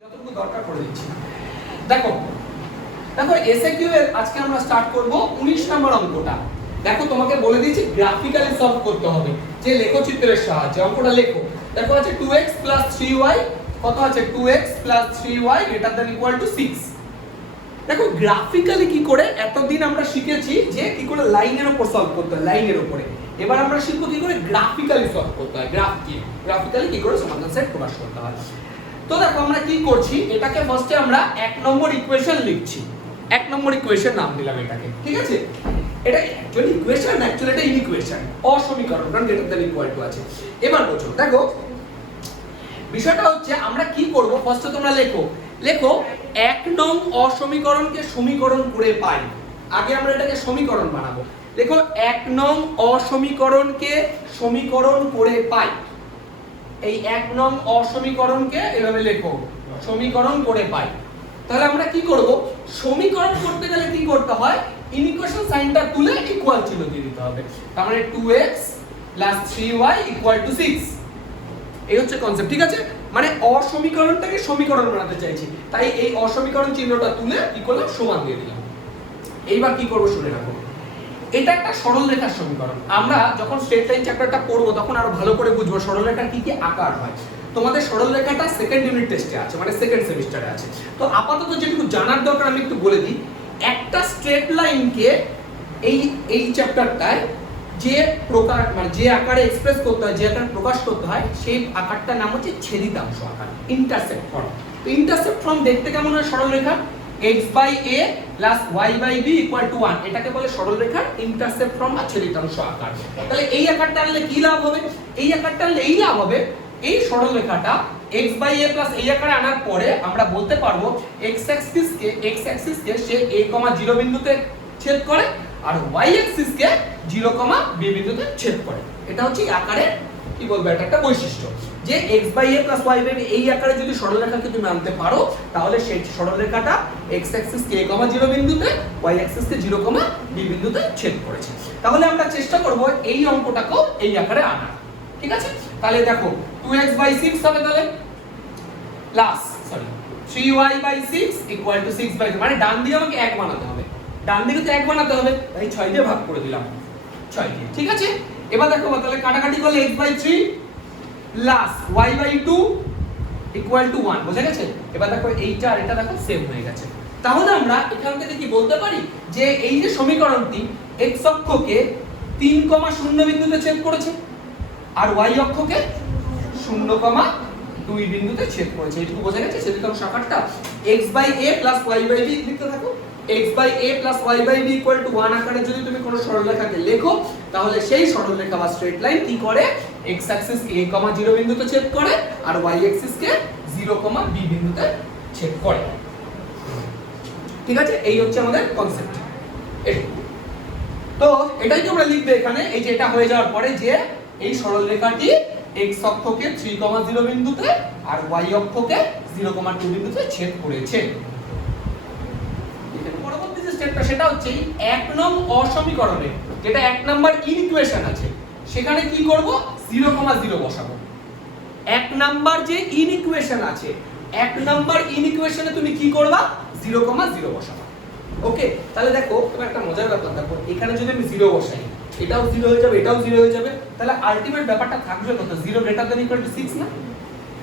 যতটুকু দরকার করে দিচ্ছি। দেখো দেখো এসএকিউ এর আজকে আমরা স্টার্ট করব 19 নম্বর অঙ্কটা। দেখো তোমাকে বলে দিয়েছি গ্রাফিক্যালি সলভ করতে হবে, যে লেখচিত্রের সাহায্যে অঙ্কটা লেখো। দেখো আছে 2x 3y, কত আছে 2x 3y > 6। দেখো গ্রাফিক্যালি কি করে, এতদিন আমরা শিখেছি যে কি করে লাইনের উপর সলভ করতে হয়, লাইনের উপরে। এবার আমরা শিখব কি করে গ্রাফিক্যালি সলভ করতে হয়, গ্রাফিক্যালি কি করে সমাধান সেট প্রকাশ করতে হয়। তো দেখো আমরা কি করছি, এটাকে ফার্স্টে আমরা 1 নম্বর ইকুয়েশন লিখছি। 1 নম্বর ইকুয়েশন নাম দিলাম এটাকে, ঠিক আছে। এটা অ্যাকচুয়ালি ইকুয়েশন না, অ্যাকচুয়ালি এটা ইনইকুয়েশন, অসমীকরণ, কারণ > আছে। এবার বোঝো, দেখো বিষয়টা হচ্ছে আমরা কি করব, ফার্স্টে তোমরা লেখো 1 নং অসমীকরণকে সমীকরণ করে পাই। আগে আমরা এটাকে সমীকরণ বানাবো। দেখো 1 নং অসমীকরণকে সমীকরণ করে পাই। এই 1 নং অসমীকরণকে এভাবে লেখো, সমীকরণ করে পাই। তাহলে আমরা কি করব, সমীকরণ করতে গেলে কি করতে হয়, ইনইকুয়েশন সাইনটা তুলে ইকুয়াল চিহ্ন দিয়ে দিতে হবে। তার মানে 2x 3y = 6। এই হচ্ছে কনসেপ্ট, ঠিক আছে। মানে অসমীকরণটাকে সমীকরণ বানাতে চাইছি, তাই এই অসমীকরণ চিহ্নটা তুলে কি করলাম, সমান দিয়ে দিলাম। এইবার কি করব শুনে রাখো, এটা একটা সরলরেখার সমীকরণ। আমরা যখন স্ট্রেট লাইন চ্যাপ্টারটা পড়ব তখন আরো ভালো করে বুঝবো সরলরেখার কি কি আকার হয়। তোমাদের সরলরেখাটা সেকেন্ড ইউনিট টেস্টে আছে, মানে সেকেন্ড সেমিস্টারে আছে। তো আপাতত যেটুকু জানার দরকার আমি একটু বলে দিই। একটা স্ট্রেট লাইনকে এই চ্যাপ্টারটায় যে প্রকার, মানে যে আকারে এক্সপ্রেস করতে হয়, যে আকারে প্রকাশ করতে হয়, সেই আকারটার নাম হচ্ছে ছেদিতাংশ আকার, ইন্টারসেপ্ট ফর্ম। তো ইন্টারসেপ্ট ফর্ম দেখতে কেমন হয় সরলরেখা, x/a + y/b = 1, এটাকে বলে সরলরেখার ইন্টারসেপ্ট ফর্ম বা ছেদিতাংশ আকার। তাহলে এই আকারটা আনলে কি লাভ হবে, এই আকারটা আনলে এই লাভ হবে, এই সরলরেখাটা x/a + এই আকারে আনার পরে আমরা বলতে পারবো x অ্যাক্সিসকে সে a, 0 বিন্দুতে ছেদ করে, আর y অ্যাক্সিসকে 0, b বিন্দুতে ছেদ করে। এটা হচ্ছে এই আকারের কি বলবো, এটা একটা বৈশিষ্ট্য যে x/a + y/b এই আকারে যদি সরলরেখাকে তুমি আনতে পারো, তাহলে সেই সরলরেখাটা x অ্যাক্সিসকে a, 0 বিন্দুতে, y অ্যাক্সিসকে 0, b বিন্দুতে ছেদ করেছে। তাহলে আমরা চেষ্টা করব এই অঙ্কটাকেও এই আকারে আনা, ঠিক আছে। তাহলে দেখো 2x/6 হবে, তাহলে প্লাস 3y/6 = 6/2, মানে ডান দিকে আমাকে 1 বানাতে হবে, ডান দিকে তো 1 বানাতে হবে, তাই 6 দিয়ে ভাগ করে দিলাম, 6 দিয়ে, ঠিক আছে। এবার দেখো তাহলে কাটাকাটি করলে x/3 প্লাস y/2 = 1, বুঝা গেছে। এবার দেখো এইটা আর এটা দেখো সেম হয়ে গেছে। তাহলে আমরা এখান থেকে কি বলতে পারি যে এই যে সমীকরণটি x অক্ষকে 3, 0 বিন্দুতে ছেদ করেছে, আর y অক্ষকে 0, 2 বিন্দুতে ছেদ করেছে। এইটুকু বোঝা গেছে ছেদিতাংশ আকারটা। x/a + y/b লিখতে থাকো, x/a + y/b = 1 আকারে যদি তুমি কোনো সরলরেখাকে লেখো, তাহলে সেই সরলরেখা বা স্ট্রেট লাইন কি করে, x অ্যাক্সিস a, 0 বিন্দুতে ছেদ করে, আর y অ্যাক্সিসকে 0, b বিন্দুতে ছেদ করে, ঠিক আছে। এই হচ্ছে আমাদের কনসেপ্ট। তো এটাই তোমরা লিখবে এখানে, এই যে এটা হয়ে যাওয়ার পরে যে এই সরলরেখাটি x অক্ষকে 3, 0 বিন্দুতে আর y অক্ষকে 0, 2 বিন্দুতে ছেদ করেছে। পরবর্তী যে স্টেপটা সেটা হচ্ছে 1 নং অসমীকরণে, যেটা 1 নাম্বার ইনইকুয়েশন আছে, সেখানে কি করব, 0, 0 বসাবো। 1 নাম্বার যে ইনইকুয়েশন আছে, 1 নাম্বার ইনইকুয়েশনে তুমি কি করবা, 0, 0 বসাবা। ওকে, তাহলে দেখো তোমার একটা মজার ব্যাপার, দেখো এখানে যদি আমি 0 বসাই, এটাও 0 হয়ে যাবে, এটাও 0 হয়ে যাবে, তাহলে আলটিমেট ব্যাপারটা থাকবে কত, 0 > 6 না।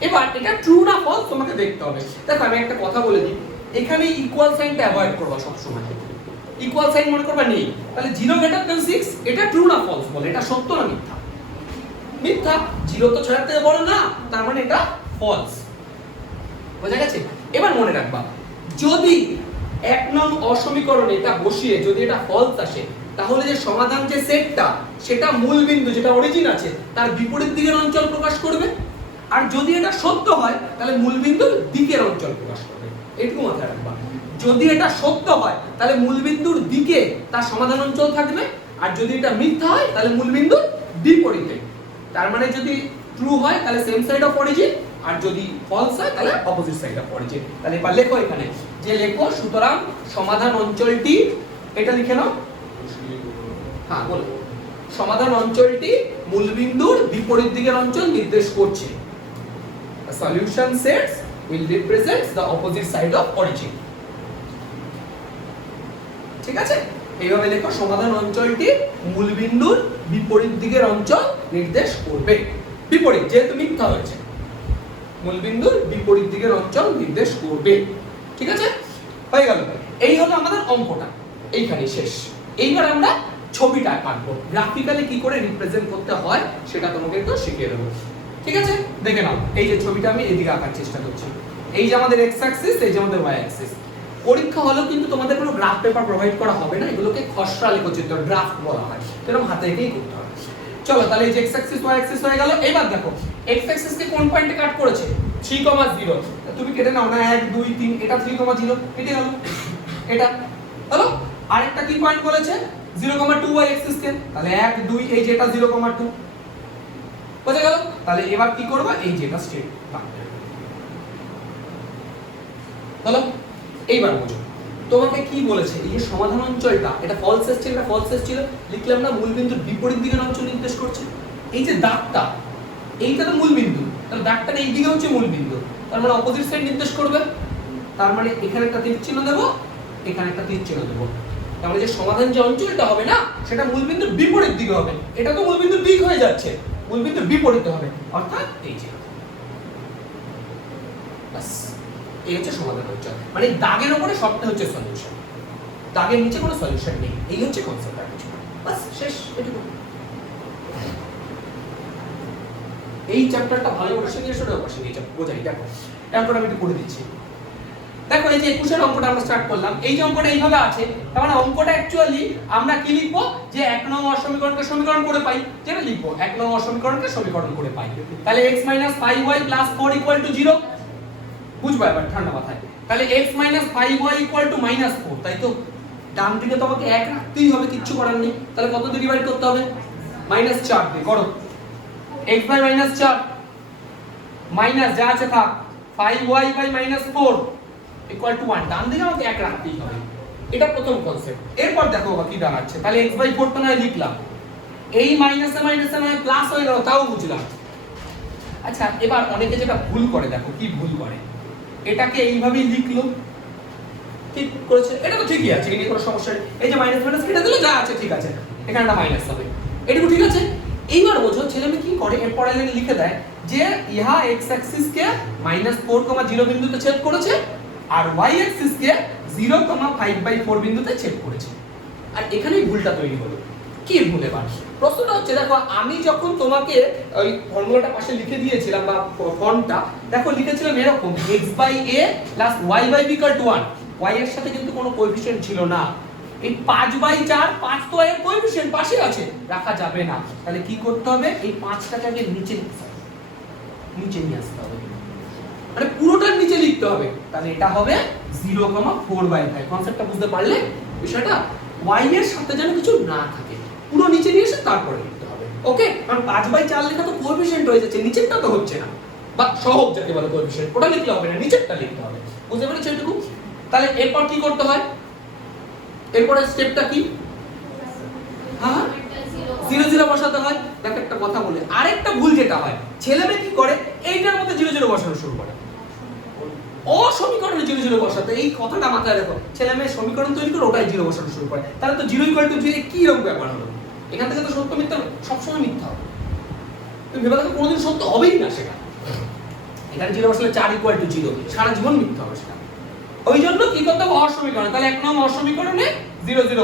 এবার এটা ট্রু না ফলস তোমাকে দেখতে হবে। দেখো আমি একটা কথা বলে দিই, এখানে ইকুয়াল সাইনটা অ্যাভয়েড করবা সব সময়, ইকুয়াল সাইন মনে করবা নেই। তাহলে 0 > 6 এটা ট্রু না ফলস বলে, এটা সত্য না মিথ্যা, মিথ্যা, 0 তো 6 থেকে বড় না, তার মানে এটা ফলস, বোঝা গেছে। এবার মনে রাখবা, যদি 1 নং অসমীকরণে এটা বসিয়ে যদি এটা ফলস আসে, তাহলে যে সমাধান যে সেটটা, সেটা মূল বিন্দু যেটা অরিজিন আছে তার বিপরীত দিকের অঞ্চল প্রকাশ করবে, আর যদি এটা সত্য হয় তাহলে মূল বিন্দুর দিকের অঞ্চল প্রকাশ করবে। এটুকু মাথায় রাখবা, যদি এটা সত্য হয় তাহলে মূল বিন্দুর দিকে তার সমাধান অঞ্চল থাকবে, আর যদি এটা মিথ্যা হয় তাহলে মূল বিন্দুর বিপরীতে। তার মানে যদি ট্রু হয় তাহলে সেম সাইড অফ অরিজিন, আর যদি ফলস হয় তাহলে অপোজিট সাইড অফ অরিজিন। তাহলে এবার লেখো এখানে যে লেখো, সুতরাং সমাধান অঞ্চলটি, এটা লিখে নাও, হ্যাঁ বলো, সমাধান অঞ্চলটি মূলবিন্দুর বিপরীত দিকের অঞ্চল নির্দেশ করছে। Solution sets will represents the opposite side of origin। ঠিক আছে, এইভাবে লেখো সমাধান অঞ্চলটি মূলবিন্দুর বিপরীত দিকের অঞ্চল নির্দেশ করবে। বিপরীত যেহেতু মিথ্যা হয়েছে, মূলবিন্দুর বিপরীত দিকের অঞ্চল নির্দেশ করবে। ঠিক আছে, হয়ে গেল। এই হলো আমাদের অঙ্কটা, এইখানে শেষ। এইবার আমরা ছবিটা আঁকবো, গ্রাফিক্যালি কি করে রিপ্রেজেন্ট করতে হয় সেটা তোমাকে একটু শিখিয়ে দেবো। ঠিক আছে, দেখে নাও। এই যে ছবিটা আমি এদিকে আঁকার চেষ্টা করছি, এই যে আমাদের এক্স অ্যাক্সিস, এই যে আমাদের ওয়াই অ্যাক্সিস। পরীক্ষা হলেও কিন্তু তোমাদের কোনো গ্রাফ পেপার প্রোভাইড করা হবে না, এগুলোকে খসড়া লেখচিত্র ড্রাফট বলা হয়, এরকম হাতে এঁকেই করতে হবে। চলো তাহলে এই যে এক্স অ্যাক্সিস ওয়াই অ্যাক্সিস হয়ে গেল। এবার দেখো এক্স অ্যাক্সিস কে কোন পয়েন্টে কাট করেছে? 3,0। তুমি কেটে নাও না, 1 2 3, এটা 3,0 কেটে গেল, এটা হলো। আরেকটা কি পয়েন্ট বলেছে? 0,2 ওয়াই অ্যাক্সিস কে, তাহলে 1 2, এই যে এটা 0,2 বোঝা গেল। তাহলে এবার কি করব, এই যে এটা স্ট্রেট কাটতে হলো। এইবার বুঝো তোমাকে কি বলেছে, এই যে সমাধান অঞ্চলটা, এটা ফলস এসেছিল, এটা ফলস এসেছিল, লিখলাম না মূলবিন্দুর বিপরীত দিকের অঞ্চল নির্দেশ করছে। এই যে দাগটা, এইটা তো মূলবিন্দু, তাহলে দাগটা এই দিকে হচ্ছে মূলবিন্দু, তার মানে অপোজিট সাইড নির্দেশ করবে। তার মানে এখানে একটা তীর চিহ্ন দেব, এখানে একটা তীর চিহ্ন দেব। তার মানে যে সমাধান যে অঞ্চলটা হবে না, সেটা মূলবিন্দুর বিপরীত দিকে হবে। এটা তো মূলবিন্দুর দিক হয়ে যাচ্ছে, মূলবিন্দুর বিপরীতে হবে, অর্থাৎ এই যে। বাস, এই হচ্ছে সমাধান অঞ্চল। মানে দাগের উপরে সবটা হচ্ছে সলিউশন, দাগের নিচে কোনো সলিউশন নেই। এই হচ্ছে কনসেপ্ট। বাস, শেষ, এটুকু। এই চ্যাপ্টারটা ভালো করে শিখে এসো, বসে নিয়ে যাও, বোঝাই। দেখো এখন আমি একটু করে দিচ্ছি। দেখো এই যে 21 এর অঙ্কটা আমরা স্টার্ট করলাম, এই যে অঙ্কটা এইভাবে আছে, তার মানে অঙ্কটা অ্যাকচুয়ালি আমরা কি লিখবো, যে 1 নং অসমীকরণকে সমীকরণ করে পাই, যেটা লিখবো 1 নং অসমীকরণকে সমীকরণ করে পাই। তাহলে x 5y 4 0 বুঝবা এবার ঠান্ডা মাথায়। তাহলে x 5y -4, তাই তো? ডান দিকে তো আমাকে 1 রাখতেই হবে, কিচ্ছু করার নেই। তাহলে কত দিয়ে ডিভাইড করতে হবে? -4 দিয়ে করো। x বাই -4 মাইনাস যা আছে থাক, 5y বাই -4 = 1। ডান দিকে আমাকে 1 রাখতেই হবে, এটা প্রথম কনসেপ্ট। এরপর দেখো বাবা কি দাঁড়াচ্ছে। তাহলে x/4 তো নয় লিখলাম, এই মাইনাসে মাইনাসে নয় প্লাস হয়ে গেল, তাও বুঝলাম। আচ্ছা, এবার অনেকে যেটা ভুল করে, দেখো কি ভুল করে, এটাকে এইভাবেই লিখলো, ঠিক করেছে, এটা তো ঠিকই আছে, এখানে কোনো সমস্যা নেই। এই যে মাইনাস মাইনাস কেটে দিলে যা আছে ঠিক আছে, এখানে একটা মাইনাস হবে, এটুকু ঠিক আছে। এইবার বোঝো ছেলে মেয়ে কি করে, এরপর লাইনে লিখে দেয় যে ইহা x অ্যাক্সিস কে -4, 0 বিন্দুতে ছেদ করেছে, আর y অ্যাক্সিস কে 0,5/4 বিন্দুতে ছেদ করেছে। আর এখানেই ভুলটা তৈরি হলো। কি ভুল? এবার প্রশ্নটা হচ্ছে, দেখো আমি যখন তোমাকে ওই ফর্মুলাটা পাশে লিখে দিয়েছিলাম বা ফর্মটা, দেখো লিখেছিলাম এরকম x/a + y/b = 1। y এর সাথে কিন্তু কোনো কোএফিসিয়েন্ট ছিল না। এই 5/4, 5 তো এর কোএফিসিয়েন্ট পাশে আছে, রাখা যাবে না। তাহলে কি করতে হবে, এই 5টাকে আগে নিচে নিয়ে আসতে হবে, মানে পুরোটার নিচে লিখতে হবে। তাহলে এটা হবে 0,4/5। কনসেপ্টটা বুঝতে পারলে বিষয়টা? y এর সাথে যেন কিছু না থাকে, পুরো নিচে নিয়ে এসে তারপরে লিখতে হবে। ওকে, কারণ 5/4 লেখা তো কোএফিসিয়েন্ট হয়ে যাচ্ছে, নিচেরটা তো হচ্ছে না, বা সহগ যাকে বলে কোএফিসিয়েন্ট, ওটা লিখলে হবে না, নিচেরটা লিখতে হবে। বুঝতে পেরেছো এটুকু? তাহলে এরপর কি করতে হয়, এরপরে স্টেপটা কি? হ্যাঁ, 0 0 বসাতে হয়। দেখো একটা কথা বলে, আরেকটা ভুল যেটা হয়, ছেলেমেয়ে কি করে, এইটার মধ্যে 0 0 বসানো শুরু করে, অসমীকরণে 0 0 বসাতে। এই কথাটা মাথায় রাখো, ছেলেমেয়ে সমীকরণ তৈরি করে ওটাই 0 বসানো শুরু করে, তাহলে তো 0 = 0 কি রকম ব্যাপার হলো? এখান থেকে তো সত্য মিথ্যা সবসময় মিথ্যা হবে, তুমি ভেবে দেখো কোনোদিন সত্য হবেই না সেটা। এখানে 0 বসালে 4 = 0, সারা জীবন মিথ্যা হবে সেটা। ওই জন্য কি করতে হবে, অসমীকরণ। তাহলে 1 নং অসমীকরণে 0 0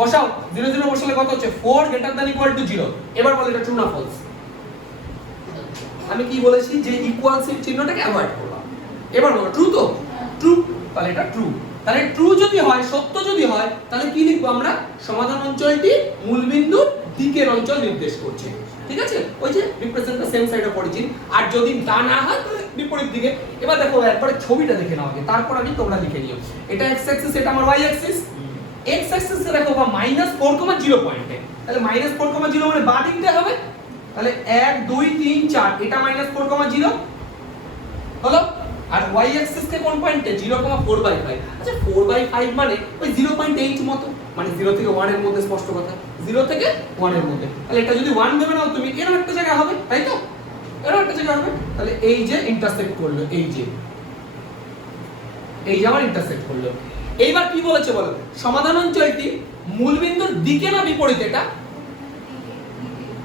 বসাও। 0 0 বসালে কত হচ্ছে, 4 > 0। এবার বল এটা ট্রু না ফলস? আমি কি বলেছি, যে ইকুয়ালস এর চিহ্নটাকে অ্যাভয়েড করবা। এবার বলো ট্রু তো? ট্রু, তাহলে এটা ট্রু। তাহলে ট্রু যদি হয়, সত্য যদি হয়, তাহলে কি লিখবো আমরা, সমাধান অঞ্চলটি মূলবিন্দুর দিকের অঞ্চল নির্দেশ করছে। ঠিক আছে, ওই যে represent the same side of origin. আর যদি তা না হয় তাহলে বিপরীত দিকে। এবার দেখো একবারে ছবিটা দেখে নাও আগে, তারপর আমি তোমরা লিখে নিও। এটা x অ্যাক্সিস, এটা আমার y অ্যাক্সিস। x অ্যাক্সিস এ দেখো বা -4, 0 পয়েন্টে, তাহলে -4, 0 মানে বাঁ দিকটা হবে। তাহলে 1 2 3 4, এটা -4, 0 হলো। আর y অ্যাক্সিস কে কোন পয়েন্টে, 0,4/5। আচ্ছা 4/5 মানে ওই 0.8 মতো, মানে 0 থেকে 1 এর মধ্যে, স্পষ্ট কথা 0 থেকে 1 এর মধ্যে। তাহলে এটা যদি 1 ভেবে নাও তুমি, এরকম একটা জায়গা হবে, তাই তো? এরকম একটা জায়গা হবে। তাহলে এই যে ইন্টারসেক্ট করলো, এই যে এই যে আমার ইন্টারসেক্ট করলো। এইবার কি বলেছে বলো, সমাধান অঞ্চলটি মূলবিন্দুর দিকে না বিপরীতে? এটা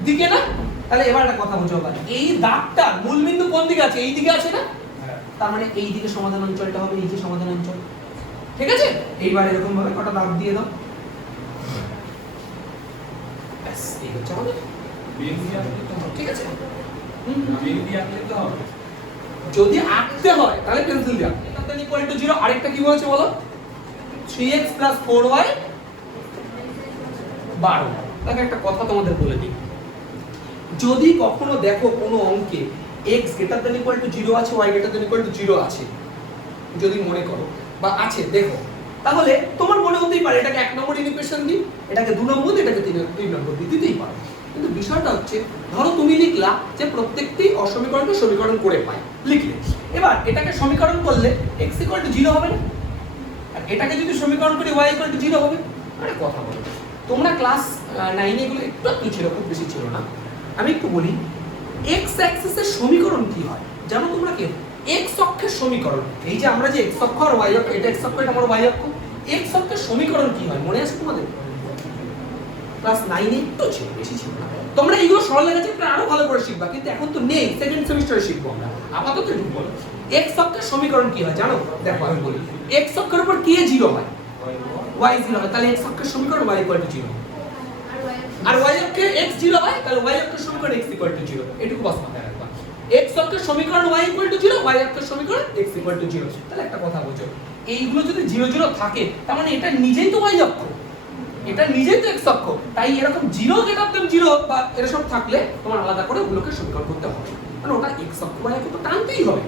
দিকে না? তাহলে এবার একটা কথা বুঝো, এই দাগটা মূলবিন্দু কোন দিকে আছে? এই দিকে আছে না? তার মানে এই দিকে সমাধান অঞ্চলটা হবে এই যে সমাধান অঞ্চল। ঠিক আছে, এইবার এরকম ভাবে কটা দাগ দিয়ে দাও। ব্যাস এই হচ্ছে আমাদের বিন দিয়ে আঁকলে তো হবে। ঠিক আছে, বিন দিয়ে আঁকলে তো হবে। যদি আঁকতে হয় তাহলে পেন্সিল দিয়ে আঁকতে। এটা ইকুয়াল টু 0। আরেকটা কি বলেছে বলো, 3x 4y 12। তাহলে একটা কথা তোমাদের বলে দিই, যদি কখনো দেখো কোনো অঙ্কে x > = 0 আছে, y > 0 আছে, যদি মনে করো বা আছে দেখো, তাহলে তোমার মনে হতেই পারে এটাকে 1 নম্বর ইকুয়েশন দিই, এটাকে 2 নম্বর দিই, এটাকে 3 নম্বর দিই, দিতেই পারো। কিন্তু বিষয়টা হচ্ছে, ধরো তুমি লিখলা যে প্রত্যেকটি অসমীকরণকে সমীকরণ করে পাই, লিখলে এবার এটাকে সমীকরণ করলে x = 0 হবে না, আর এটাকে যদি সমীকরণ করি y = 0 হবে। আরে কথা বলো, তোমরা ক্লাস 9 এগুলো একটু ছিল, খুব বেশি ছিল না। আমি একটু বলি, x অ্যাক্সিসের সমীকরণ কি হয় জানো তোমরা কি? x অক্ষের সমীকরণ, এই যে আমরা যে x অক্ষ আর y অক্ষ, এটা x অক্ষ এটা আমার y অক্ষ, x অক্ষের সমীকরণ কি হয় মনে আছে তোমাদের? ক্লাস 9 এ একটু ছিল, বেশি ছিল না। তোমরা এইগুলো সরল লেখা চিত্র আরো ভালো করে শিখবা, কিন্তু এখন তো নেই, সেকেন্ড সেমিস্টারে শিখবো আমরা। আপাতত একটু বলো, x অক্ষের সমীকরণ কি হয় জানো? দেখো আমি বলি, x অক্ষের উপর কি 0 হয়, y 0 হয়, তাহলে x অক্ষের সমীকরণ y = 0, আর y অক্ষে x 0 হয়, তাহলে y অক্ষের সমীকরণ x = 0। এটুকু বাস মাথায় রাখবা, x অক্ষের সমীকরণ y = 0, y অক্ষের সমীকরণ x = 0। তাহলে একটা কথা বুঝো, এইগুলো যদি 0 0 থাকে তার মানে এটা নিজেই তো y অক্ষ, এটা নিজেই তো x অক্ষ, তাই এরকম 0 > 0 বা এরকম থাকলে তোমার আলাদা করে ওগুলোকে সমীকরণ করতে হবে, মানে ওটা x অক্ষ y অক্ষ তো টানতেই হবে,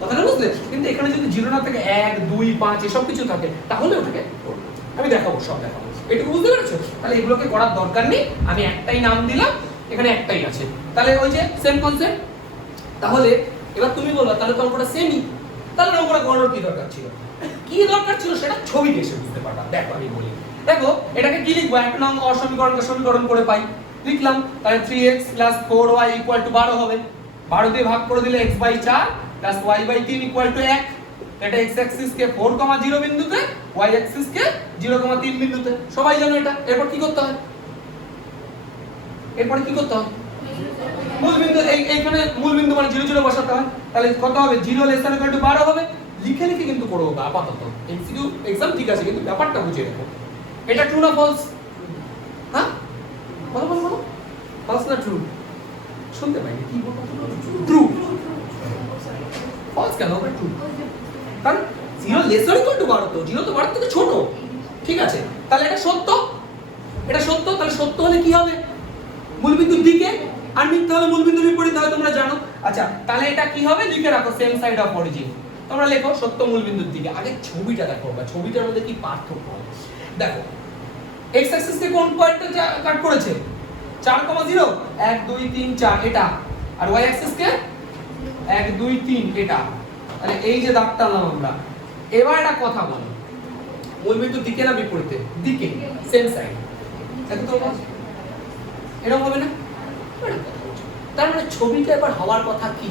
কথাটা বুঝলে? কিন্তু এখানে যদি 0 না থাকে 1 2 5 এসব কিছু থাকে, তাহলে ওটাকে করব, আমি দেখাবো, সব দেখাবো। এটুকু বুঝতে পেরেছো? তাহলে এগুলোকে করার দরকার নেই, আমি একটাই নাম দিলাম, এখানে একটাই আছে, তাহলে ওই যে সেম কনসেপ্ট। তাহলে এবার তুমি বলবা তাহলে তো অঙ্কটা সেমই, তাহলে অঙ্কটা করার কি দরকার ছিল? কি দরকার ছিল সেটা ছবিতে এসে বুঝতে পারবা। দেখো আমি বলি, দেখো এটাকে কি লিখবো, এক নং অসমীকরণকে সমীকরণ করে পাই, লিখলাম, তাহলে 3x + 4y = 12 হবে, 12 দিয়ে ভাগ করে দিলে x/4 + y/3 = 1। এটা x অ্যাক্সিস কে 4,0 বিন্দুতে, y অ্যাক্সিস কে 0,3 বিন্দুতে, সবাই জানো এটা। এরপর কি করতে হয়? এরপর কি করতে হয়? মূলবিন্দু এইখানে মূলবিন্দু মানে 0 0 বসাতে হয়, তাহলে কত হবে? 0 > 12 হবে। লিখে লিখে কিন্তু করবো আপাতত, এমসিকিউ एग्जाम ঠিক আছে, কিন্তু ব্যাপারটা বুঝে রাখো। এটা ট্রু না ফলস? হ্যাঁ বলো বলো বলো, ফলস না ট্রু? শুনতে পাইনি, কি বলবো? ট্রু। ফলস কেন হবে? ট্রু। কারণ 0 > 12 তো, 0 তো 12 থেকে ছোট, ঠিক আছে? তাহলে এটা সত্য, এটা সত্য, তাহলে সত্য হলে কি হবে? মূলবিন্দুর দিকে, আর মিথ্যা হলে মূলবিন্দুর বিপরীতে হয়, তোমরা জানো। আচ্ছা তাহলে এটা কি হবে? লিখে রাখো, সেম সাইড অফ অরিজিন। তোমরা লেখো সত্য মূলবিন্দুর দিকে। আগে ছবিটা দেখো, বা ছবিটার মধ্যে কি পার্থক্য হয় দেখো। x অ্যাক্সিস কে কোন পয়েন্টটা কাট করেছে? 4,0 1 2 3 4 এটা, আর y অ্যাক্সিস কে 1 2 3 এটা। তাহলে এই যে দাগটা নাম আমরা। এবার একটা কথা বলো, মূলবিন্দুর দিকে না বিপরীতে? দিকে, সেম সাইড। দেখো তো এরকম হবে না? তার মানে ছবিটা এবার হওয়ার কথা কি?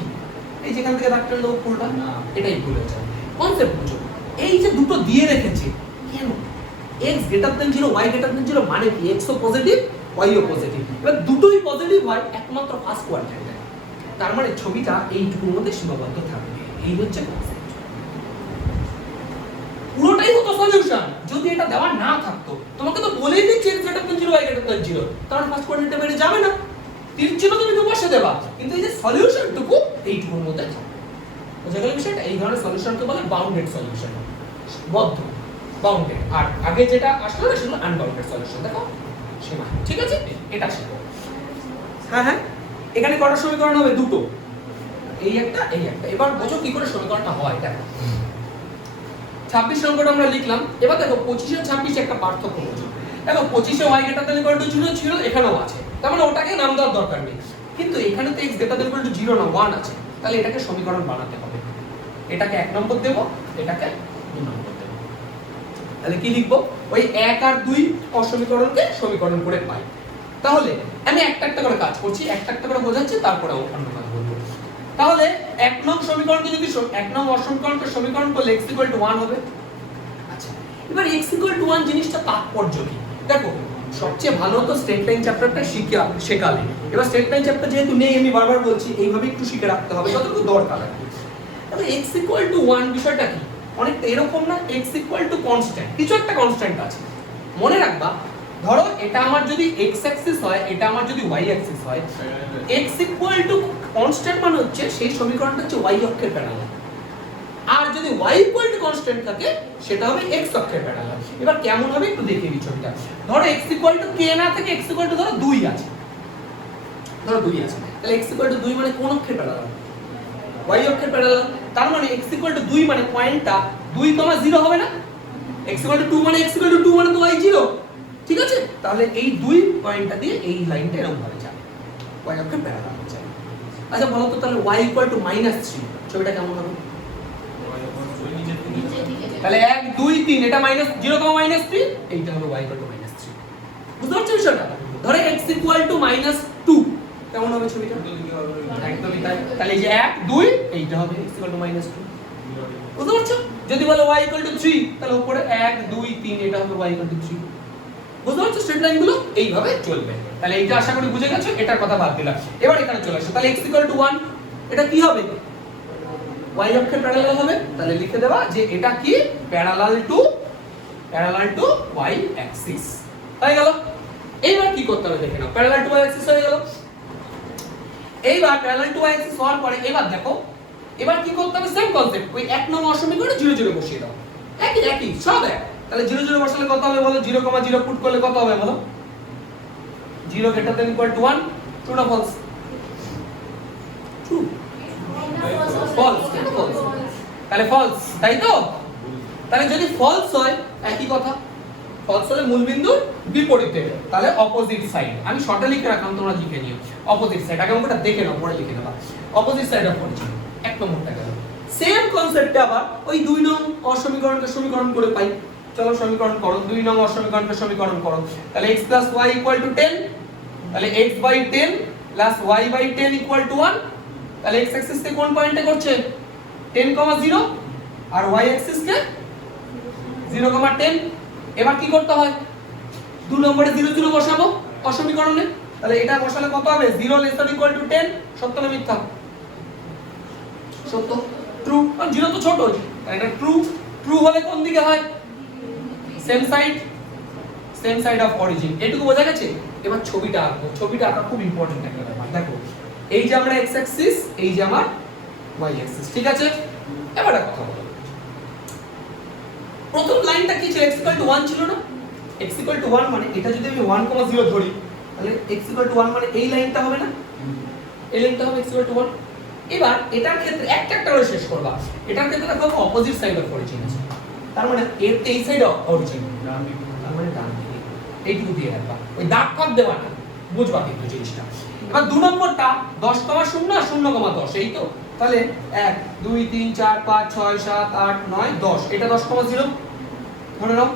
এই যেখান থেকে দাগটা দেবো ফুলটা, এটাই ভুল হচ্ছে। কনসেপ্ট বুঝো, এই যে দুটো দিয়ে রেখেছে কেন? x > 0 y > 0 মানে কি? x ও পজিটিভ y ও পজিটিভ, এবার দুটোই পজিটিভ হয় একমাত্র ফার্স্ট কোয়াড্র্যান্টে, তার মানে ছবিটা এইটুকুর মধ্যে সীমাবদ্ধ থাকবে। এই হচ্ছে কনসেপ্ট, পুরোটাই হতো সলিউশন যদি এটা দেওয়া না থাকতো। তোমাকে তো বলেই দিচ্ছি x > 0 y > 0, তার ফার্স্ট কোয়াড্র্যান্টে বেরিয়ে যাবে না, তীর চিহ্ন তুমি বসে দেবা, কিন্তু এই যে সলিউশনটুকু এইটুকুর মধ্যে থাকবে। বুঝা গেল বিষয়টা? এই ধরনের সলিউশনকে বলে বাউন্ডেড সলিউশন, বদ্ধ, বাউন্ডেড। আর আগে যেটা আসলো না সেগুলো আনবাউন্ডেড সলিউশন। দেখো সীমা, ঠিক আছে? এটা শিখো। হ্যাঁ হ্যাঁ, এখানে কটা সমীকরণ হবে? দুটো, এই একটা এই একটা। এবার বোঝো কি করে সমীকরণটা হয়। দেখো 26 নম্বরটা আমরা লিখলাম। এবার দেখো 25 আর 26 একটা পার্থক্য বোঝো। দেখো 25 এ y > 0 ছিল, এখানেও আছে, তার মানে ওটাকে নাম দেওয়ার দরকার নেই। কিন্তু এখানে তো x > 0 না 1 আছে, তাহলে এটাকে সমীকরণ বানাতে হবে। এটাকে 1 নম্বর দেব, এটাকে 2 নম্বর দেব। তাহলে কি লিখবো? ওই 1 আর 2 অসমীকরণকে সমীকরণ করে পাই। তাহলে আমি একটা একটা করে কাজ করছি, একটা একটা করে বোঝাচ্ছি, তারপরে অন্য কথা বলবো। তাহলে এক নং সমীকরণকে যদি এক নং অসমীকরণকে সমীকরণ করলে x = 1 হবে। আচ্ছা, এবার x = 1 জিনিসটা তাৎপর্য কি? দেখো সবচেয়ে ভালো তো স্টেট লাইন চ্যাপ্টারটা শেখালে। এবার স্টেট লাইন চ্যাপ্টার যেহেতু নেই, আমি বারবার বলছি এইভাবে একটু শিখে রাখতে হবে যতটুকু দরকার আছে। তবে x = 1 বিষয়টা কি? অনেকটা এরকম না, x = কনস্ট্যান্ট, কিছু একটা কনস্ট্যান্ট আছে। মনে রাখবা, ধরো এটা আমার যদি x অ্যাক্সিস হয়, এটা আমার যদি y অ্যাক্সিস হয়, x = কনস্ট্যান্ট মানে হচ্ছে সেই সমীকরণটা হচ্ছে y অক্ষের প্যারালাল। আর যদি y কনস্ট্যান্ট থাকে সেটা হবে x অক্ষের প্যারালাল। এবার কেমন হবে একটু দেখিয়ে দিই ছবিটা। ধরো x k না থেকে x ধরো 2 আছে, ধরো 2 আছে, তাহলে x 2 মানে কোন অক্ষের প্যারালাল? y অক্ষের প্যারালাল। তার মানে x 2 মানে পয়েন্টটা 2, 0 হবে না? x 2 মানে তো y 0, ঠিক আছে? তাহলে এই 2 পয়েন্টটা দিয়ে এই লাইনটা এরকম ভাবে যাবে, y অক্ষের প্যারালাল যাবে। আচ্ছা বলো তো তাহলে y -3 ছবিটা কেমন হবে? তাহলে 1 2 3 এটা -0, এইটা হবে y -3। বুঝতে পারছো বিষয়টা? ধরে x -2 কেমন হবে ছবিটা? একদমই তাই। তাহলে এই যে 1 2 এইটা হবে x -2। বুঝতে পারছো? যদি বলো y 3 তাহলে উপরে 1 2 3 এটা হবে y 3। বুঝতে পারছো স্ট্রেট লাইনগুলো এইভাবে চলবে। তাহলে এইটা আশা করি বুঝে গেছো, এটার কথা বাদ দিলাম। এবার এখানে চলে আসো, তাহলে x 1 এটা কি হবে? y অক্ষের প্যারালাল হবে। তাহলে লিখে দেবা যে এটা কি প্যারালাল টু y অ্যাক্সিস। হয়ে গেল। এইবার কি করতে হবে দেখে নাও, প্যারালাল টু y অ্যাক্সিস হয়ে গেল। এইবার প্যারালাল টু y অ্যাক্সিস হওয়ার পরে এবার দেখো, এবার কি করতে হবে? সেম কনসেপ্ট, ওই এক নং অসমীকরণে 0 0 বসিয়ে দাও। একই সব এক। তাহলে 0 0 বসালে কত হবে বলো? 0, 0 পুট করলে কত হবে বলো? 0 > 1, ট্রু না ফলস? ট্রু। ফলস, কেন ফলস? তাহলে ফলস, তাই তো? তাহলে যদি ফলস হয় একই কথা। ফলস হলে মূল বিন্দুর বিপরীতে, তাহলে অপোজিট সাইড। আমি শর্টে লিখে রাখলাম, তোমরা লিখে নিও। অপোজিট সাইড, আগে অঙ্কটা দেখে নাও, পরে লিখে নেবা। অপোজিট সাইড অফ অরিজিন, এক নম্বরটা গেল। সেম কনসেপ্টে আবার ওই 2 নং অসমীকরণকে সমীকরণ করে পাই। চলো সমীকরণ করো, 2 নং অসমীকরণকে সমীকরণ করো। তাহলে x + y = 10, তাহলে x/10 + y/10 = 1। তাহলে x অ্যাক্সিস কে কোন পয়েন্টে করছে? 10, 0, আর y অ্যাক্সিস কে 0, 10। এবার কি করতে হয়? 2 নম্বরে 0 0 বসাবো অসমীকরণে। তাহলে এটা বসালে কত হবে? 0 ≤ 10, সত্য না মিথ্যা? সত্য, ট্রু। কারণ 0 তো ছোট, তাই এটা ট্রু। ট্রু হলে কোন দিকে হয়? Same side of origin. এটুকু বোঝা গেছে? এবার ছবিটা আঁকবো। ছবিটা আঁকা খুব ইম্পর্টেন্ট একটা ব্যাপার। দেখো এই যে আমরা x অ্যাক্সিস, এই যে আমার y অ্যাক্সিস, ঠিক আছে? এবার একটা কথা বলো, প্রথম লাইনটা কি ছিল? x = 1 ছিল না? x = 1 মানে এটা যদি আমি 1, 0 ধরি, তাহলে x = 1 মানে এই লাইনটা হবে না? এই লাইনটা হবে x = 1। এবার এটার ক্ষেত্রে একটা করে শেষ করবা। এটার ক্ষেত্রে দেখো অপোজিট সাইড অফ অরিজিন আছে। তার মানে এর এই সাইড অফ অরিজিন, তার মানে ডান দিকে। এইটুকু দিয়ে রাখবা, ওই দাগ ফাগ দেবা না, বুঝবা কিন্তু জিনিসটা। এবার 2 নম্বরটা 10, 0, 0, 10, এই তো। তাহলে 1 2 3 4 5 6 7 8 9 10, এটা 10, 0 ধরে নাও।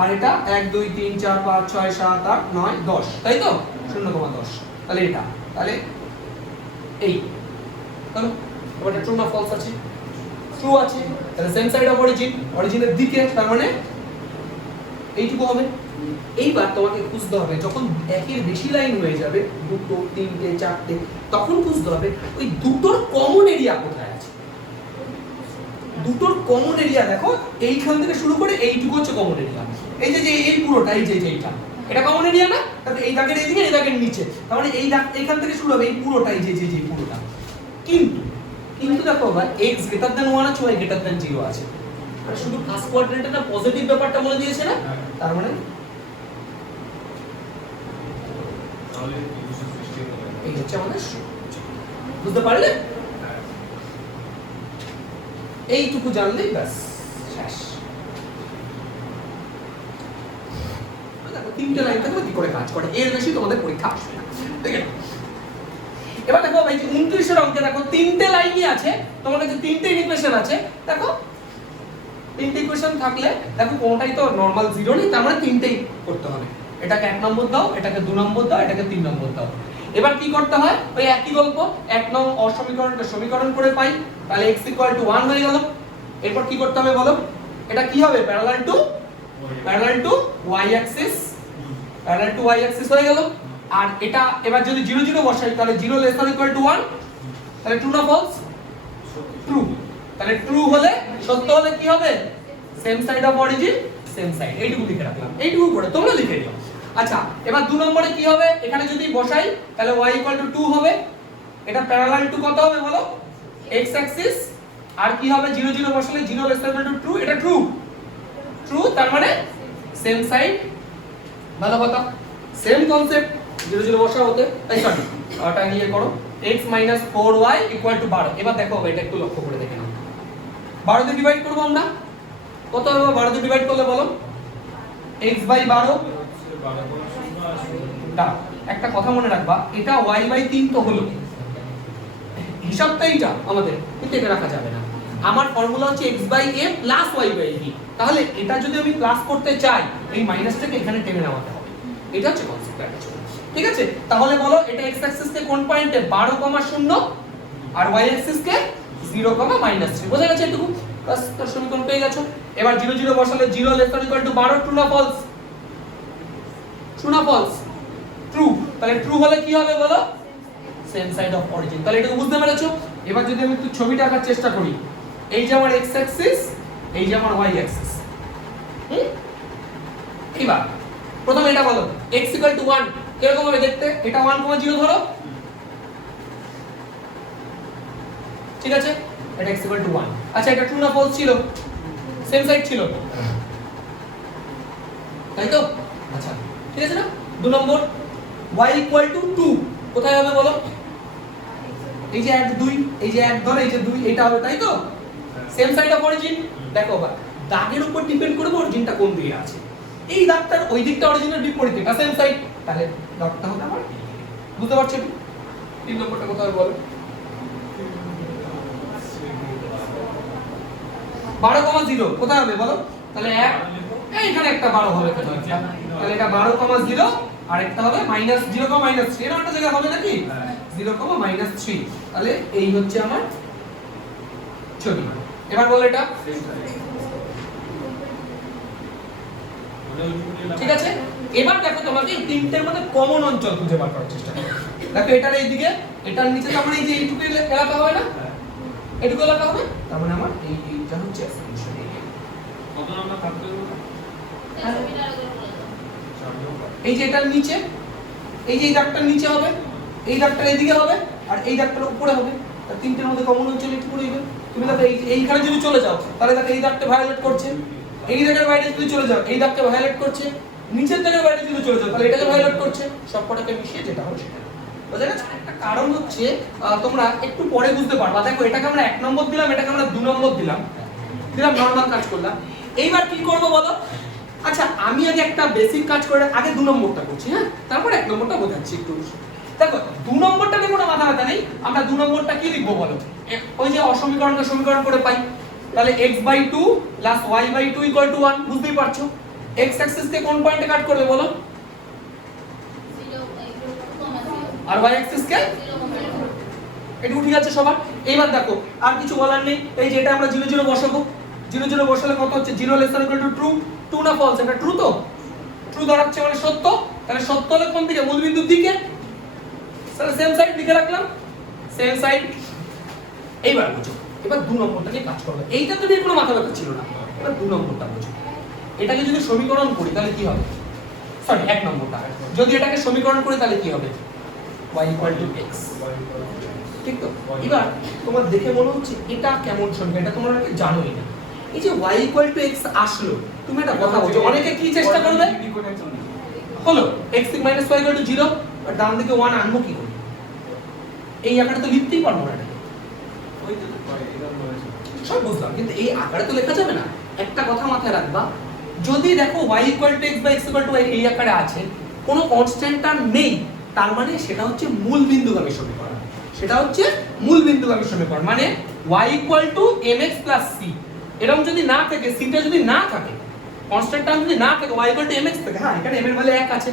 আর এটা 1 2 3 4 5 6 7 8 9 10, তাই তো? 0, 10। তাহলে এটা, তাহলে এই তাহলে ওটা ট্রু না ফলস আছে? ট্রু আছে। তাহলে সেম সাইড অফ অরিজিন, অরিজিনের দিকে, তার মানে এইটুকু হবে। এইবার তোমাকে খুঁজতে হবে যখন একের বেশি লাইন হয়ে যাবে, 2 3 4, তখন খুঁজতে হবে ওই দুটোর কমন এরিয়া কোথায় আছে। দুটোর কমন এরিয়া দেখো, এইখান থেকে শুরু করে এইটুকু হচ্ছে কমন এরিয়া। এই যে এই পুরোটা, এই যে এইটা, এটা কমন এরিয়া না? তাহলে এই দাগের এইদিকে, এই দাগের নিচে, তার মানে এই দাগ এইখান থেকে শুরু হবে, এই পুরোটা, এই যে পুরোটা। কিন্তু দেখো ভাই, x > 1 আছে, y > 0 আছে। আর শুধু ফার্স্ট কোয়াড্রেন্টে না পজিটিভ ব্যাপারটা বলে দিয়েছে না? তার মানে এই হচ্ছে আমাদের, বুঝতে পারলে? এইটুকু জানলেই ব্যাস শেষ। দেখো 3টে লাইন থাকলে কি করে কাজ করে, এর বেশি তোমাদের পরীক্ষা আসবে না, ঠিক আছে? এবার দেখো ভাই, যে 29 এর অঙ্কে দেখো 3টে লাইনই আছে, তোমার কাছে 3টে ইকুয়েশন আছে। দেখো 3টে ইকুয়েশন থাকলে দেখো কোনটাই তো নরমাল 0 নেই, তার মানে 3টেই করতে হবে। এটাকে 1 নম্বর দাও, এটাকে 2 নম্বর দাও, এটাকে 3 নম্বর দাও। এবার কি করতে হয় ওই একই গল্প, এক নং অসমীকরণটা সমীকরণ করে পাই, তাহলে x = 1 হয়ে গেল। এরপর কি করতে হবে বলো, এটা কি হবে parallel to y Axis, parallel to y Axis হয়ে গেল। আর এটা এবার যদি 0 0 বসাই তাহলে 0 ≤ 1, তাহলে ট্রু না ফলস, ট্রু। তাহলে ট্রু হলে সত্য হলে কি হবে, same side of origin same side, এইটুকু লিখে রাখলাম, এইটুকু করে তোমরা লিখে দিও। আচ্ছা এবার 2 নম্বরে কি হবে, এখানে যদি বসাই তাহলে y = 2 হবে, এটা প্যারালাল টু কত হবে বলো, x অ্যাক্সিস। আর কি হবে 0 0 বসালে 0 ≤ ট্রু, এটা ট্রু, ট্রু তার মানে সেম সাইড। ভালো কথা, সেম কনসেপ্ট, 0 0 বসা হতে তাই সরি ওটা নিয়ে করো, x - 4y = 12। এবার দেখো এটা একটু লক্ষ্য করে দেখে নাও, 12 দিয়ে ডিভাইড করব আমরা, কত হবে 12 দিয়ে ডিভাইড করলে বলো, x/12। না একটা কথা মনে রাখবা, এটা y/3 তো হলো, হিসাবটা এইটা আমাদের, কিন্তু এটা রাখা যাবে না। আমার ফর্মুলা হচ্ছে x/a + y/b, তাহলে এটা যদি আমি প্লাস করতে চাই এই মাইনাসটাকে এখানে টেনে নামাতে হবে, এটা হচ্ছে কনসেপ্ট। ঠিক আছে, তাহলে বলো এটা x অ্যাক্সিস কে কোন পয়েন্টে 12,0 আর y অ্যাক্সিস কে 0,-3, বোঝা গেছে এটুকু, বাস তার সমীকরণ পেয়ে গেছো। এবার 0 0 বসালে 0 ≤ 12, ট্রু না ফলস, ট্রু না ফলস, ট্রু। তাহলে ট্রু হলে কি হবে বলো, সেম সাইড অফ অরিজিন। তাহলে এটাকে বুঝতে পেরেছো। এবার যদি আমি একটু ছবিটা আঁকার চেষ্টা করি, এই যে আমার x অ্যাক্সিস, এই যে আমার y অ্যাক্সিস। এবার প্রথমে এটা বলো x = 1 কিরকম হবে দেখতে, এটা 1,0 ধরো, ঠিক আছে, এটা x = 1। আচ্ছা এটা ট্রু না ফলস ছিল, সেম সাইড ছিল, তাই তো? আচ্ছা ঠিক আছে না। 2 নম্বর y = 2 কোথায় হবে বলো, এই যে 1 2, এই যে 1 ধরে এই যে 2, এটা হবে, তাই তো? Same side of origin. দেখো বা দাগের উপর ডিপেন্ড করবে অরিজিনটা কোন দিকে আছে, এই দাগটার ওই দিকটা অরিজিনের বিপরীতে, এটা সেম সাইড, তাহলে দাগটা হবে আমার, বুঝতে পারছো? 3 নম্বরটা কোথায় হবে বলো, 12,0 কোথায় হবে বলো, তাহলে 1 এইখানে একটা 12 হবে কোথায়, তাহলে এটা 12,0 আর একটা হবে -0,-3, এর একটা জায়গা হবে নাকি 0,-3, তাহলে এই হচ্ছে আমার ছবি। এবার বলো এটা ঠিক আছে। এবার দেখো তোমাকে এই তিনটের মধ্যে কমন অঞ্চল খুঁজে বার করার চেষ্টা করো। দেখো এটার এই দিকে, এটার নিচে তো আমার এই যে এইটুকু এলাকা হবে না, এইটুকু এলাকা হবে, তার মানে আমার এইটা হচ্ছে অ্যাসাম্পশন এরিয়া। কত নাম্বার থাকবে? এই যে এটার নিচে, এই যে এই দাগটার নিচে হবে, এই দাগটার এইদিকে হবে, আর এই দাগটার উপরে হবে, আর তিনটের মধ্যে কমন অঞ্চল একটু করে দিবে। তুমি দেখো এইখানে যদি চলে যাও তাহলে দেখো এই দাগটা ভায়োলেট করছে, এই দাগের বাইরে যদি চলে যাও এই দাগটা ভায়োলেট করছে, নিচের দাগের বাইরে যদি চলে যাও তাহলে এটাকে ভায়োলেট করছে, সবকটাকে মিশিয়ে যেটা হবে সেটা। বুঝা গেছে? একটা কারণ হচ্ছে তোমরা একটু পরে বুঝতে পারবা। দেখো এটাকে আমরা 1 নম্বর দিলাম, এটাকে আমরা 2 নম্বর দিলাম, নরমাল কাজ করলাম। এইবার কি করব বলো, আচ্ছা আমি আগে একটা বেসিক কাজ করে আগে 2 নম্বরটা করছি, হ্যাঁ, তারপর 1 নম্বরটা বোঝাচ্ছি একটু। দেখো 2 নম্বরটা নিয়ে কোনো মাথা ব্যথা নেই, আমরা 2 নম্বরটা কি লিখবো বলো, ওই যে অসমীকরণটা সমীকরণ করে পাই, তাহলে x/2 + y/2 = 1, বুঝতেই পারছো। x অ্যাক্সিস কে কোন পয়েন্টে কাট করবে বলো, 0 আর y অ্যাক্সিস কে, এটুকু ঠিক আছে সবার। এইবার দেখো আর কিছু বলার নেই, এই যে এটা আমরা 0 0 বসাবো, 0 0 বসালে কত হচ্ছে, 0 ≤ ট্রু, ট্রু না ফলস, এটা ট্রু তো, ট্রু দাঁড়াচ্ছে মানে সত্য, তাহলে সত্য হলে কোন দিকে, মূল বিন্দুর দিকে, তাহলে সেম সাইড লিখে রাখলাম, সেম সাইড। এইবার বুঝো, এবার 2 নম্বরটা নিয়ে কাজ করবে, এইটা তো নিয়ে কোনো মাথা ব্যথা ছিল না। এবার 2 নম্বরটা বুঝো, এটাকে যদি সমীকরণ করি তাহলে কি হবে, সরি 1 নম্বরটা যদি এটাকে সমীকরণ করি তাহলে কি হবে, y = x, ঠিক তো? এবার তোমার দেখে মনে হচ্ছে এটা কেমন সমীকরণ, এটা তোমরা জানোই না। এই যে y = x আসলো, তুমি একটা কথা বলছো, অনেকে কি চেষ্টা করবে, হলো x - y = 0, আর ডান দিকে 1 আনবো কি করে, এই আকারে তো লিখতেই পারবো না, এটা ওই তো এটা বলেছে সব বুঝলাম, কিন্তু এই আকারে তো লেখা যাবে না। একটা কথা মাথায় রাখবা, যদি দেখো y = x বা x = y এই আকারে আছে, কোনো কনস্ট্যান্ট আর নেই, তার মানে সেটা হচ্ছে মূল বিন্দুগামী সমীকরণ, সেটা হচ্ছে মূল বিন্দুগামী সমীকরণ, মানে y = mx + c, এরকম যদি না থাকে, c টা যদি না থাকে, কনস্ট্যান্ট টার্ম যদি না থাকে, y = mx থাকে, হ্যাঁ এখানে m এর ভ্যালু 1 আছে,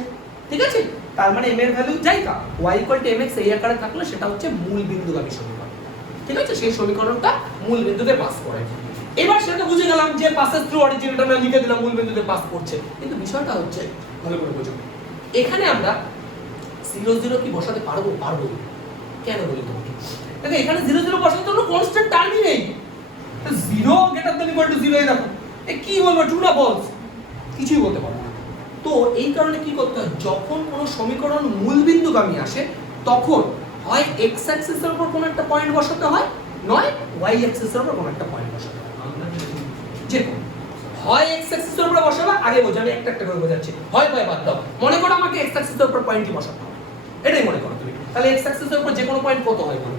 ঠিক আছে, তার মানে m এর ভ্যালু যাই কা y = mx এই আকারে থাকলে সেটা হচ্ছে মূল বিন্দুগামী সমীকরণ। ঠিক আছে, সেই সমীকরণটা মূল বিন্দুতে পাস করে। এবার সেটা বুঝে গেলাম যে পাসেস থ্রু অরিজিন, এটা আমরা লিখে দিলাম মূল বিন্দুতে পাস করছে। কিন্তু বিষয়টা হচ্ছে ভালো করে বুঝো, এখানে আমরা 0 0 কি বসাতে পারবো? পারবো। কেন বলি তোমাকে? দেখো এখানে 0 0 বসাতে কোনো কনস্ট্যান্ট টার্মই নেই। তো 0 > 0 এই দেখো, এ কি বলবো, ট্রু না ফলস? কিছুই বলতে পারবো না। তো এই কারণে কি করতে হয়, যখন কোনো সমীকরণ মূল বিন্দুগামী আসে তখন হয় x অ্যাক্সিসের উপর কোনো একটা পয়েন্ট বসাতে হয়, নয় y অ্যাক্সিসের উপর কোনো একটা পয়েন্ট বসাতে হয়। যে কোনো হয় x অ্যাক্সিসের উপর বসাবা, আগে বোঝো, আমি একটা একটা করে বোঝাচ্ছি, হয় বাদ দাও। মনে করো আমাকে x অ্যাক্সিসের উপর পয়েন্টই বসাতে হবে, এটাই মনে করো তুমি। তাহলে x অ্যাক্সিসের উপর যে কোনো পয়েন্ট কত হয় বলো?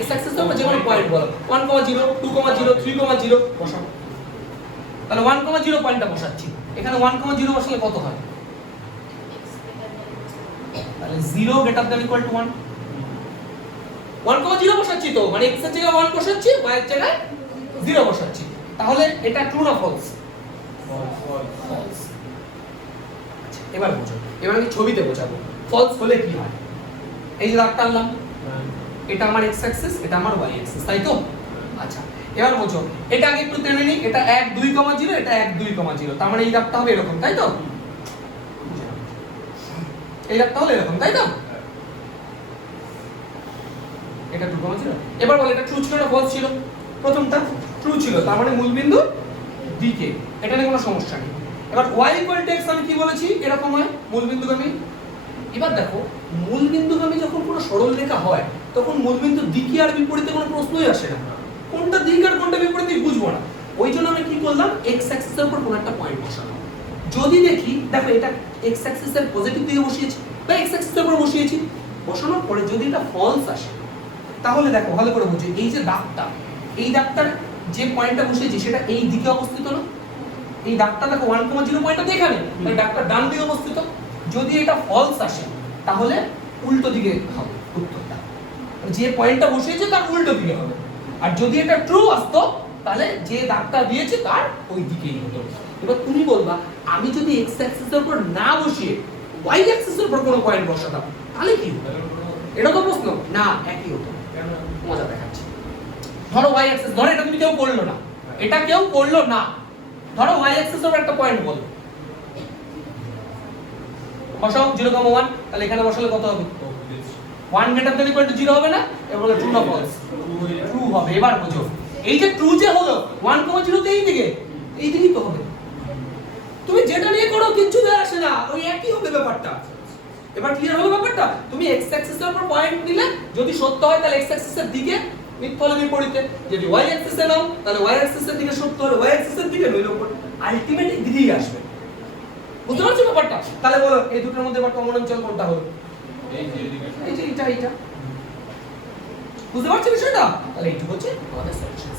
x অ্যাক্সিসের উপর যে কোনো পয়েন্ট বলো, 1, 0, 2, 0, 3, 0 বসাও। তাহলে 1, 0 পয়েন্টটা বসাচ্ছি। এখানে 1, 0 বসালে কত হয়? তাহলে 0 > 1। 1, 0 বসাচ্ছি তো, মানে x এর জায়গায় 1 বসাচ্ছি, y এর জায়গায় 0 বসাচ্ছি। তাহলে এটা ট্রু না ফলস? ফলস। আচ্ছা, এবার বুঝো, এবার আমি ছবিতে বোঝাবো ফলস হলে কি হয়। এই যে দাগ টানলাম, এটা আমার x অ্যাক্সিস, এটা আমার y অ্যাক্সিস, তাই তো? আচ্ছা, এবার বোঝো, এটা আগে একটু টেনে নিই, এটা 1, 2, 0, এটা 1, 2, 0, তার মানে এই দাগটা হবে এরকম, তাই তো? এই দাগটা হলো এরকম, তাই তো? এটা 2, 0। এবার বল এটা ট্রু ছিল না ফলস ছিল? প্রথমটা ট্রু ছিল, তার মানে মূল বিন্দু দিকে, এটা নিয়ে কোনো সমস্যা নেই। এবার y = x আমি কি বলেছি, এরকম হয় মূল বিন্দুগামী। এবার দেখো মূল বিন্দুগামী যখন কোনো সরল রেখা হয় তখন মূল বিন্দু দিকে আর বিপরীতে কোনো প্রশ্নই আসে না, কোনটা দিক আর কোনটা বিপরীত বুঝবো না। ওই জন্য আমি কি করলাম, x অ্যাক্সিসের উপর কোনো একটা পয়েন্ট বসালাম। যদি দেখি, দেখো এটা x অ্যাক্সিসের পজিটিভ দিকে বসিয়েছি বা x অ্যাক্সিসের উপর বসিয়েছি, বসানোর পরে যদি এটা ফলস আসে তাহলে দেখো ভালো করে বুঝো, এই যে দাগটা, এই দাগটার যে পয়েন্টটা বসিয়েছি সেটা এই দিকে অবস্থিত না? এই দাগটা দেখো 1, 0 পয়েন্টটা এখানে, এই দাগটা ডান দিকে অবস্থিত। যদি এটা ফলস আসে তাহলে উল্টো দিকে হবে উত্তরটা, যে পয়েন্টটা বসিয়েছে তার উল্টো দিকে হবে। আর যদি এটা ট্রু আসতো তাহলে যে দাগটা দিয়েছে তার ওই দিকেই হতো। এবার তুমি বলবা, আমি যদি x অ্যাক্সিসের উপর না বসিয়ে y অ্যাক্সিসের উপর কোনো পয়েন্ট বসাতাম তাহলে কি হতো? এটা তো প্রশ্ন না, একই হতো। মজা দেখাচ্ছি, ধরো y অ্যাক্সিস, ধরো এটা তুমি কেউ করলো না, এটা কেউ করলো না, ধরো y অ্যাক্সিসের উপর একটা পয়েন্ট বলো, বসাও 0, 1, তাহলে এখানে বসালে কত হবে? 1 > 0 হবে না? এবার ট্রু না ফলস? ট্রু হবে। এবার বুঝো, এই যে ট্রু যে হলো 1, 0 তে এই দিকেই তো হবে। তুমি যেটা নিয়ে করো কিছু যায় আসে না, ওই একই হবে ব্যাপারটা। এবার ক্লিয়ার হলো ব্যাপারটা? তুমি x অ্যাক্সিসের উপর পয়েন্ট দিলে যদি সত্য হয় তাহলে x অ্যাক্সিসের দিকে, মিথ্যা হলে বিপরীতে। যদি y অ্যাক্সিসে নাও তাহলে y অ্যাক্সিসের দিকে সত্য হলে y অ্যাক্সিসের দিকে, নইলে উপর আলটিমেট এই দিকেই আসবে। বুঝতে পারছো ব্যাপারটা? তাহলে বলো এই দুটোর মধ্যে এবার কমন অঞ্চল কোনটা হলো? এই যে এটা। বুঝতে পারছো বিষয়টা? তাহলে এইটুকু হচ্ছে আমাদের সলিউশন।